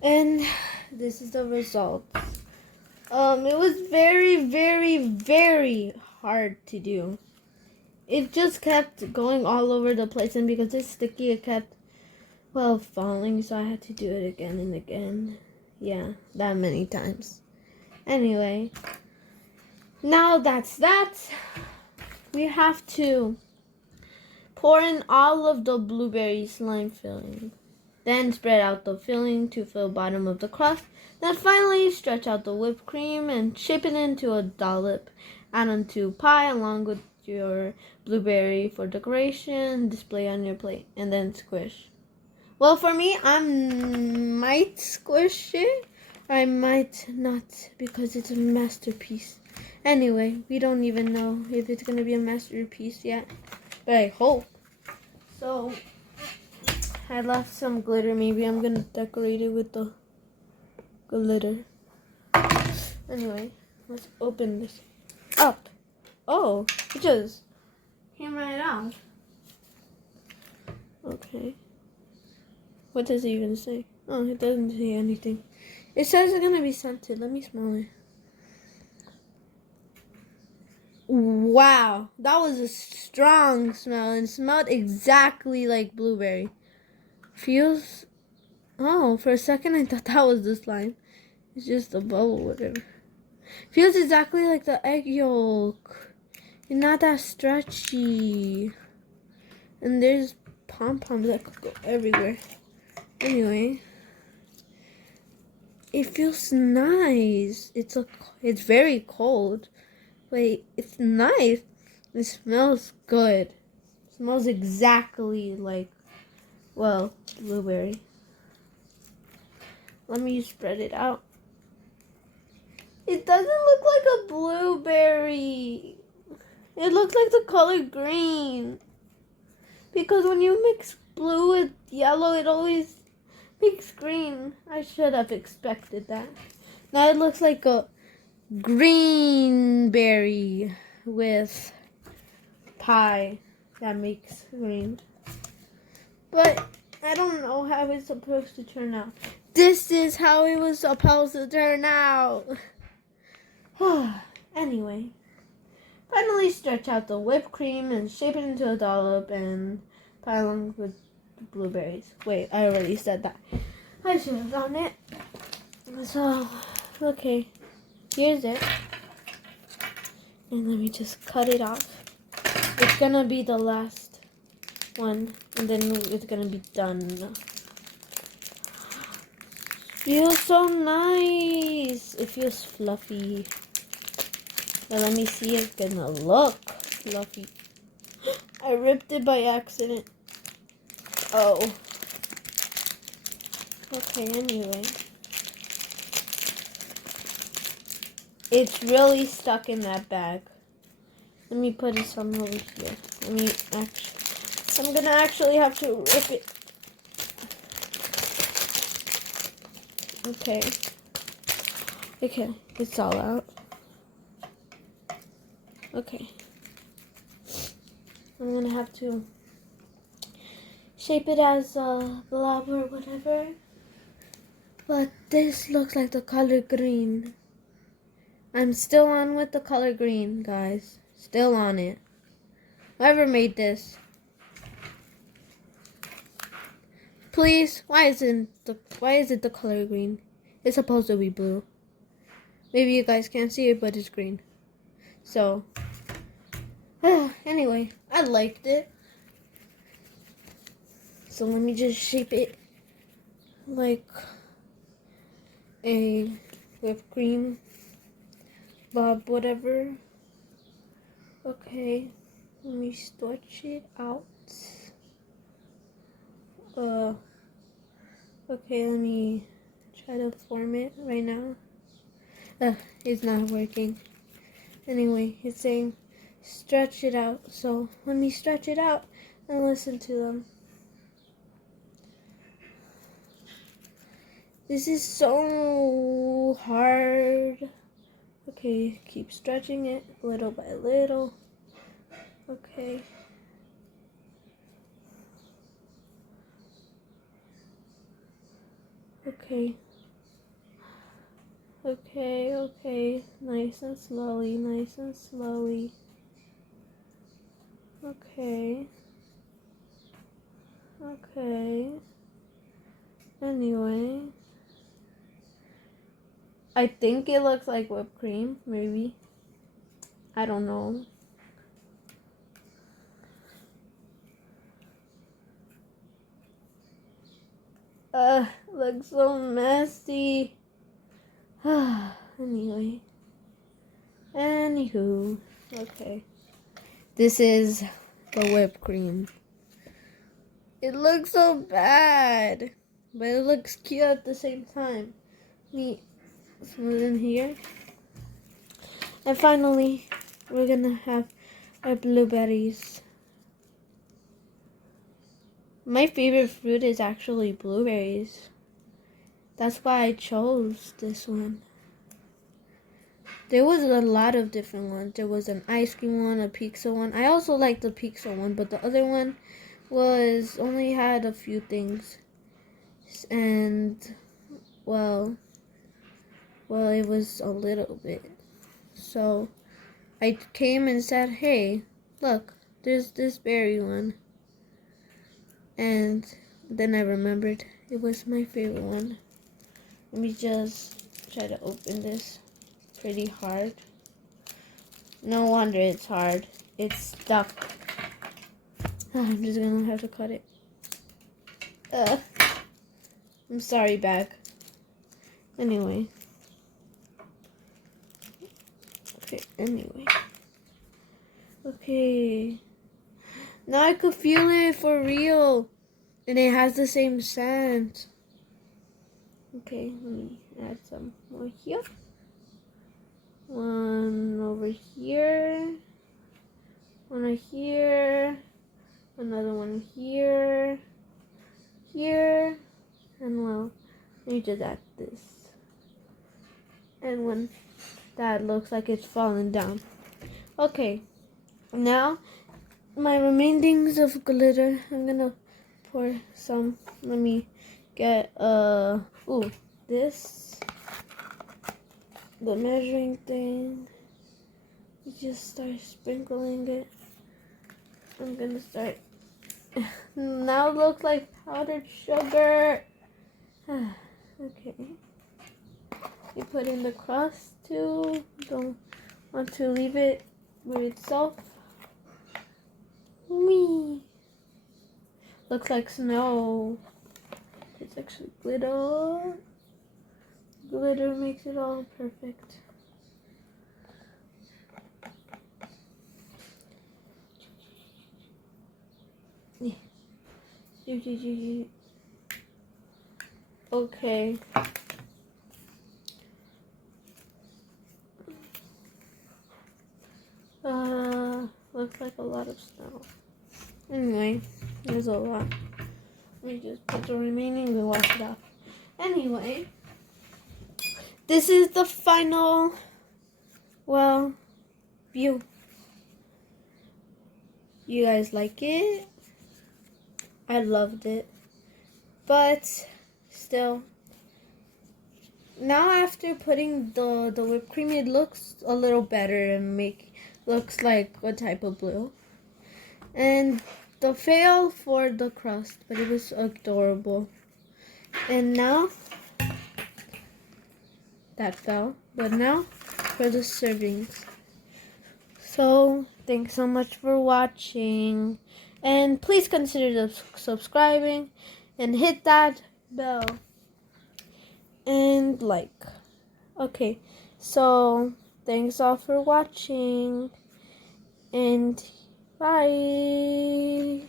And this is the result. It was very, very, very hard to do. It just kept going all over the place, and because it's sticky, it kept, falling, so I had to do it again and again. Yeah, that many times. Anyway, now that's that. We have to pour in all of the blueberry slime filling. Then spread out the filling to fill bottom of the crust. Then finally stretch out the whipped cream and shape it into a dollop. Add onto pie along with your blueberry for decoration. Display on your plate and then squish. Well, for me, I might squish it. I might not because it's a masterpiece. Anyway, we don't even know if it's going to be a masterpiece yet. But I hope. So, I left some glitter. Maybe I'm going to decorate it with the glitter. Anyway, let's open this up. Oh, it just came right out. Okay. What does it even say? Oh, it doesn't say anything. It says it's going to be scented. Let me smell it. Wow, that was a strong smell and smelled exactly like blueberry. Feels... Oh, for a second I thought that was the slime. It's just a bubble, whatever. Feels exactly like the egg yolk. It's not that stretchy. And there's pom-poms that could go everywhere. Anyway, it feels nice. It's very cold. Wait, it's nice. It smells good. It smells exactly like, blueberry. Let me spread it out. It doesn't look like a blueberry. It looks like the color green. Because when you mix blue with yellow, it always makes green. I should have expected that. Now it looks like a green berry with pie that makes green. But I don't know how it's supposed to turn out. This is how it was supposed to turn out. Anyway, finally stretch out the whipped cream and shape it into a dollop and pile along with the blueberries. Wait, I already said that. I should have done it. So, okay, here's it. And let me just cut it off. It's gonna be the last one, and then it's gonna be done. Feels so nice. It feels fluffy. But let me see if it's gonna look fluffy. I ripped it by accident. Oh. Okay, anyway. It's really stuck in that bag. Let me put some over here. I'm gonna actually have to rip it. Okay. Okay, it's all out. Okay. I'm gonna have to shape it as a blob or whatever. But this looks like the color green. I'm still on with the color green, guys. Still on it. Whoever made this, please, why is it the color green? It's supposed to be blue. Maybe you guys can't see it, but it's green. So, anyway, I liked it. So let me just shape it like a whipped cream bob, whatever. Okay, let me stretch it out. Okay, let me try to form it right now. It's not working. Anyway, it's saying stretch it out. So let me stretch it out and listen to them. This is so hard. Okay, keep stretching it little by little. Okay. Okay, Okay, okay. Nice and slowly, nice and slowly. Okay. Okay. Anyway. I think it looks like whipped cream, maybe. I don't know. Looks so messy. Anyway. Anywho. Okay. This is the whipped cream. It looks so bad, but it looks cute at the same time. Me smooth in here. And finally, we're gonna have our blueberries. My favorite fruit is actually blueberries. That's why I chose this one. There was a lot of different ones. There was an ice cream one, a pizza one. I also like the pizza one, but the other one was only had a few things. And well, it was a little bit. So I came and said, hey, look, there's this berry one. And then I remembered it was my favorite one. Let me just try to open this. Pretty hard. No wonder it's hard. It's stuck. I'm just gonna have to cut it. I'm sorry, bag. Anyway. Okay, anyway. Okay. Now I could feel it for real. And it has the same scent. Okay, let me add some more here. One over here. One over here. Another one here. Here. And well, let me just add this. And when that looks like it's falling down. Okay. Now, my remainings of glitter, I'm gonna pour some. Let me get this, the measuring thing. You just start sprinkling it. I'm gonna start. Now it looks like powdered sugar. Okay. You put in the crust too. Don't want to leave it with itself. Whee! Looks like snow. It's actually glitter. Glitter makes it all perfect. Yeah. Okay. Looks like a lot of snow. Anyway, there's a lot. Let me just put the remaining and wash it off. Anyway, this is the final, well, view. You guys like it? I loved it. But still, now after putting the whipped cream, it looks a little better and looks like a type of blue. And the fail for the crust, but it was adorable. And now that fell, but now for the servings. So thanks so much for watching, and please consider subscribing and hit that bell and like. Okay, so thanks all for watching, and bye.